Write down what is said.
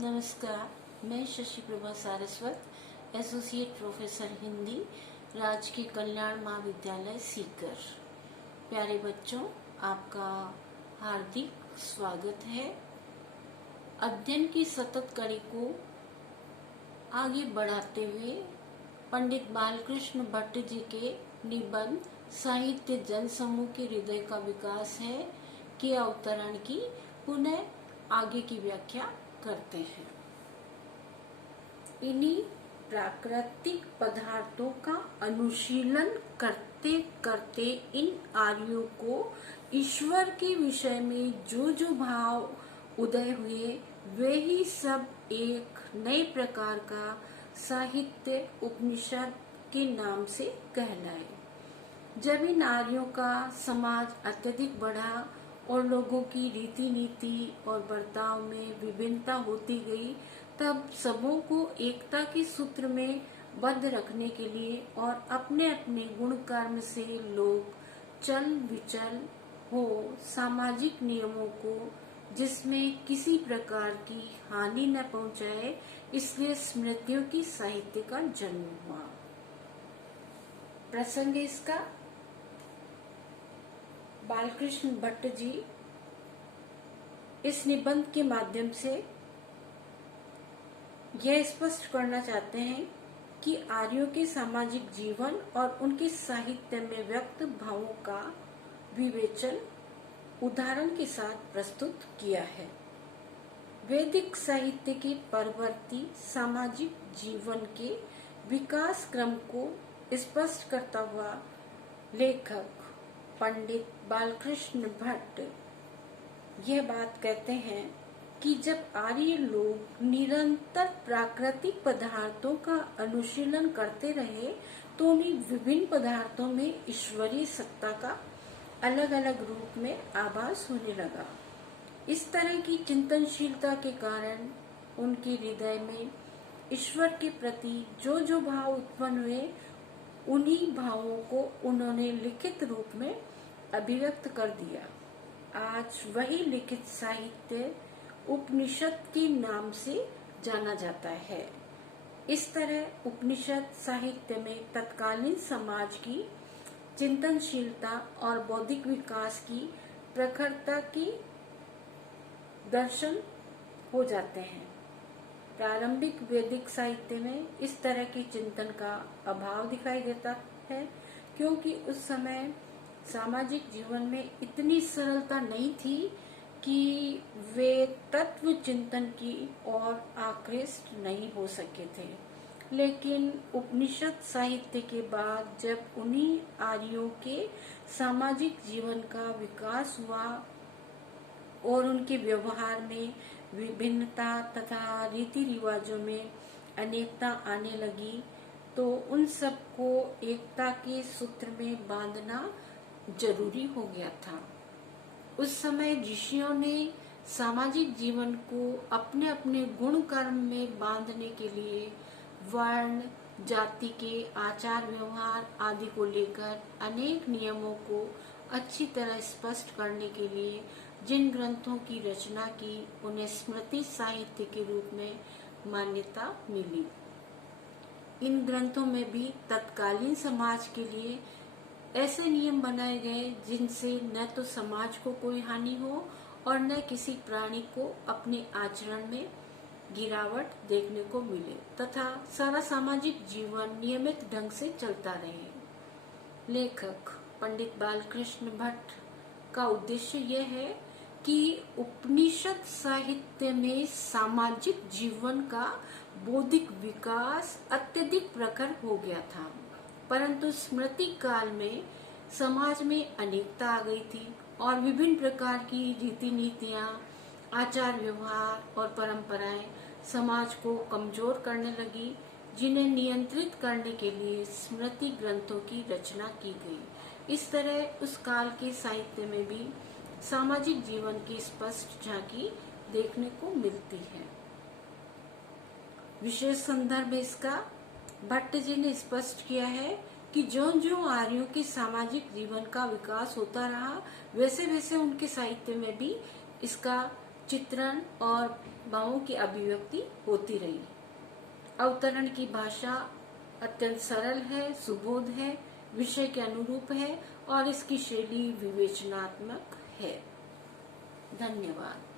नमस्कार, मैं Shashi Prabha Saraswat, associate professor Hindi, राजकीय कल्याण महाविद्यालय सीकर। प्यारे बच्चों, आपका हार्दिक स्वागत है। अध्ययन की सतत कड़ी को आगे बढ़ाते हुए पंडित बालकृष्ण भट्ट जी के निबंध साहित्य जन समूह के हृदय का विकास है के अवतरण की पुनः आगे की व्याख्या करते हैं। इन्हीं प्राकृतिक पदार्थों का अनुशीलन करते करते इन आर्यों को ईश्वर के विषय में जो जो भाव उदय हुए वे ही सब एक नए प्रकार का साहित्य उपनिषद के नाम से कहलाए। जब इन आर्यों का समाज अत्यधिक बढ़ा और लोगों की रीति नीति और बर्ताव में विभिन्नता होती गई, तब सबों को एकता के सूत्र में बद्ध रखने के लिए और अपने अपने गुण कर्म से लोग चल विचल हो सामाजिक नियमों को जिसमें किसी प्रकार की हानि न पहुंचाए, इसलिए स्मृतियों की साहित्य का जन्म हुआ। प्रसंग इसका बालकृष्ण भट्ट जी इस निबंध के माध्यम से यह स्पष्ट करना चाहते हैं कि आर्यों के सामाजिक जीवन और उनके साहित्य में व्यक्त भावों का विवेचन उदाहरण के साथ प्रस्तुत किया है। वैदिक साहित्य के परवर्ती सामाजिक जीवन के विकास क्रम को स्पष्ट करता हुआ लेखक पंडित बालकृष्ण भट्ट यह बात कहते हैं कि जब आर्य लोग निरंतर प्राकृतिक पदार्थों का अनुशीलन करते रहे तो उन्हें विभिन्न पदार्थों में ईश्वरीय सत्ता का अलग अलग रूप में आभास होने लगा। इस तरह की चिंतनशीलता के कारण उनके हृदय में ईश्वर के प्रति जो जो भाव उत्पन्न हुए, उन्हीं भावों को उन्होंने लिखित रूप में अभिव्यक्त कर दिया। आज वही लिखित साहित्य उपनिषद के नाम से जाना जाता है। इस तरह उपनिषद साहित्य में तत्कालीन समाज की चिंतनशीलता और बौद्धिक विकास की प्रखरता की दर्शन हो जाते हैं। प्रारंभिक वैदिक साहित्य में इस तरह के चिंतन का अभाव दिखाई देता है, क्योंकि उस समय सामाजिक जीवन में इतनी सरलता नहीं थी कि वे तत्व चिंतन की ओर आकृष्ट नहीं हो सके थे। लेकिन उपनिषद साहित्य के बाद जब उन्हीं आर्यों के सामाजिक जीवन का विकास हुआ और उनके व्यवहार में विभिन्नता तथा रीति रिवाजों में अनेकता आने लगी, तो उन सबको एकता के सूत्र में बांधना जरूरी हो गया था। उस समय ऋषियों ने सामाजिक जीवन को अपने अपने गुण कर्म में बांधने के लिए वर्ण जाति के आचार व्यवहार आदि को लेकर अनेक नियमों को अच्छी तरह स्पष्ट करने के लिए जिन ग्रंथों की रचना की, उन्हें स्मृति साहित्य के रूप में मान्यता मिली। इन ग्रंथों में भी तत्कालीन समाज के लिए ऐसे नियम बनाए गए जिनसे न तो समाज को कोई हानि हो और न किसी प्राणी को अपने आचरण में गिरावट देखने को मिले तथा सारा सामाजिक जीवन नियमित ढंग से चलता रहे। लेखक पंडित बालकृष्ण भट्ट का उद्देश्य यह है कि उपनिषद साहित्य में सामाजिक जीवन का बौद्धिक विकास अत्यधिक प्रखर हो गया था, परंतु स्मृति काल में समाज में अनेकता आ गई थी और विभिन्न प्रकार की रीति नीतियां, आचार व्यवहार और परंपराएं समाज को कमजोर करने लगी, जिन्हें नियंत्रित करने के लिए स्मृति ग्रंथों की रचना की गई। इस तरह उस काल के साहित्य में भी सामाजिक जीवन की स्पष्ट झांकी देखने को मिलती है। विशेष संदर्भ इसका भट्ट जी ने स्पष्ट किया है कि जो जो आर्यों के सामाजिक जीवन का विकास होता रहा, वैसे वैसे उनके साहित्य में भी इसका चित्रण और भावों की अभिव्यक्ति होती रही। अवतरण की भाषा अत्यंत सरल है, सुबोध है, विषय के अनुरूप है और इसकी शैली विवेचनात्मक है। धन्यवाद।